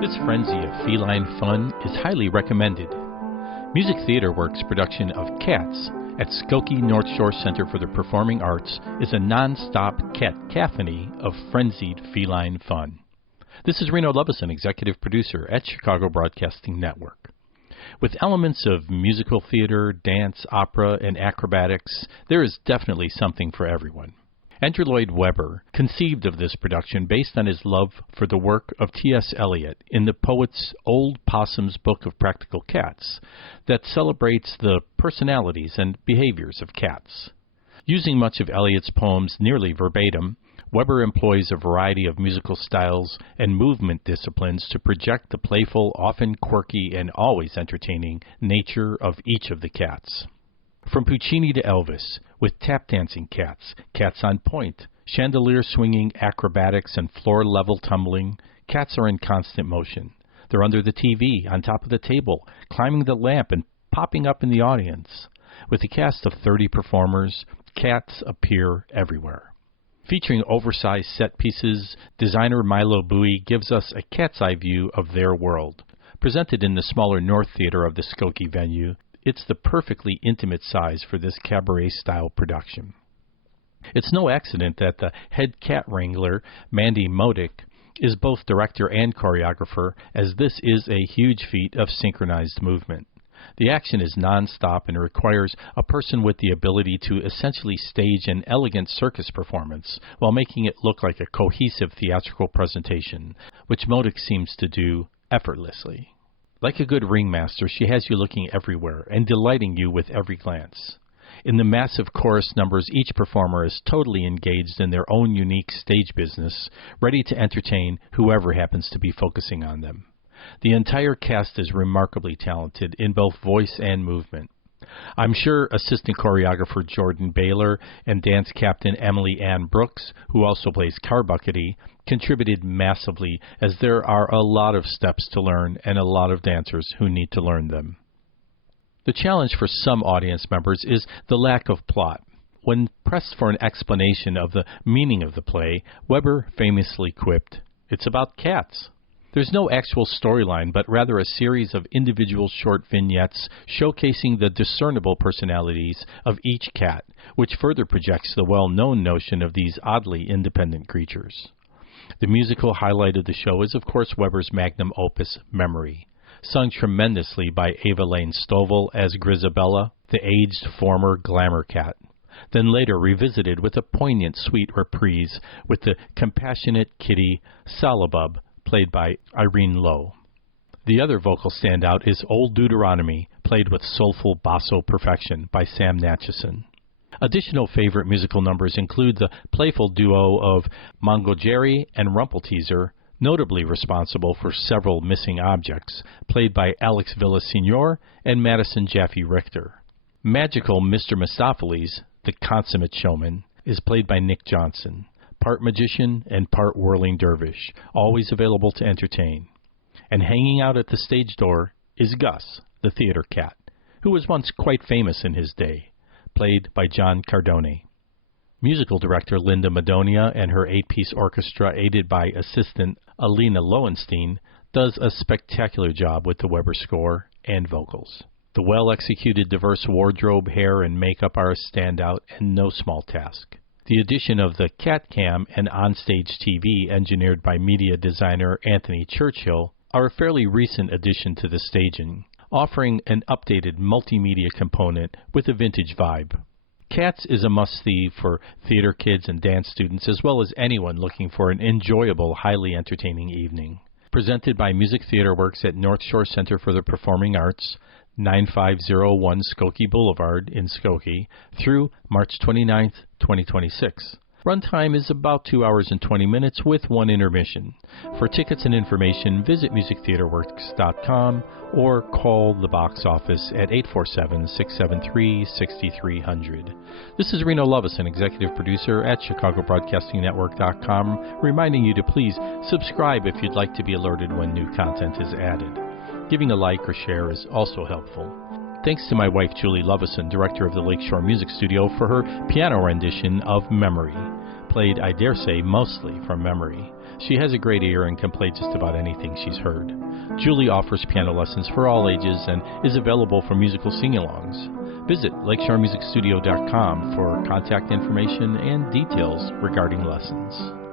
This frenzy of feline fun is highly recommended. Music Theater Works' production of Cats at Skokie North Shore Center for the Performing Arts is a non-stop cat-cacophony of frenzied feline fun. This is Reno Lovison, executive producer at Chicago Broadcasting Network. With elements of musical theater, dance, opera, and acrobatics, there is definitely something for everyone. Andrew Lloyd Webber conceived of this production based on his love for the work of T.S. Eliot in the poet's Old Possum's Book of Practical Cats that celebrates the personalities and behaviors of cats. Using much of Eliot's poems nearly verbatim, Webber employs a variety of musical styles and movement disciplines to project the playful, often quirky, and always entertaining nature of each of the cats. From Puccini to Elvis, with tap-dancing cats, cats on point, chandelier-swinging acrobatics, and floor-level tumbling, cats are in constant motion. They're under the TV, on top of the table, climbing the lamp, and popping up in the audience. With a cast of 30 performers, cats appear everywhere. Featuring oversized set pieces, designer Milo Bowie gives us a cat's eye view of their world. Presented in the smaller North Theater of the Skokie venue, it's the perfectly intimate size for this cabaret-style production. It's no accident that the head cat wrangler, Mandy Modick, is both director and choreographer, as this is a huge feat of synchronized movement. The action is non-stop and requires a person with the ability to essentially stage an elegant circus performance while making it look like a cohesive theatrical presentation, which Modick seems to do effortlessly. Like a good ringmaster, she has you looking everywhere and delighting you with every glance. In the massive chorus numbers, each performer is totally engaged in their own unique stage business, ready to entertain whoever happens to be focusing on them. The entire cast is remarkably talented in both voice and movement. I'm sure assistant choreographer Jordan Baylor and dance captain Emily Ann Brooks, who also plays Carbuckety, contributed massively, as there are a lot of steps to learn and a lot of dancers who need to learn them. The challenge for some audience members is the lack of plot. When pressed for an explanation of the meaning of the play, Webber famously quipped, "It's about cats." There's no actual storyline, but rather a series of individual short vignettes showcasing the discernible personalities of each cat, which further projects the well-known notion of these oddly independent creatures. The musical highlight of the show is, of course, Webber's magnum opus, Memory, sung tremendously by Ava Lane Stovall as Grizabella, the aged former glamour cat, then later revisited with a poignant sweet reprise with the compassionate kitty Salabub, played by Irene Lowe. The other vocal standout is Old Deuteronomy, played with soulful basso perfection by Sam Natchison. Additional favorite musical numbers include the playful duo of Mongo Jerry and Rumpelteazer, notably responsible for several missing objects, played by Alex Villaseñor and Madison Jaffe Richter. Magical Mr. Mistopheles, the consummate showman, is played by Nick Johnson, part magician and part whirling dervish, always available to entertain. And hanging out at the stage door is Gus, the theater cat, who was once quite famous in his day, played by John Cardone. Musical director Linda Madonia and her 8-piece orchestra, aided by assistant Alina Lowenstein, does a spectacular job with the Webber score and vocals. The well-executed diverse wardrobe, hair, and makeup are a standout and no small task. The addition of the Cat Cam and Onstage TV, engineered by media designer Anthony Churchill, are a fairly recent addition to the staging, offering an updated multimedia component with a vintage vibe. Cats is a must-see for theater kids and dance students, as well as anyone looking for an enjoyable, highly entertaining evening. Presented by Music Theater Works at North Shore Center for the Performing Arts, 9501 Skokie Boulevard in Skokie, through March 29, 2026. Runtime is about 2 hours and 20 minutes with one intermission. For tickets and information, visit musictheaterworks.com or call the box office at 847-673-6300. This is Reno Lovison, executive producer at ChicagoBroadcastingNetwork.com, reminding you to please subscribe if you'd like to be alerted when new content is added. Giving a like or share is also helpful. Thanks to my wife, Julie Lovison, director of the Lakeshore Music Studio, for her piano rendition of Memory. played, I dare say, mostly from memory. She has a great ear and can play just about anything she's heard. Julie offers piano lessons for all ages and is available for musical sing-alongs. Visit LakeshoreMusicStudio.com for contact information and details regarding lessons.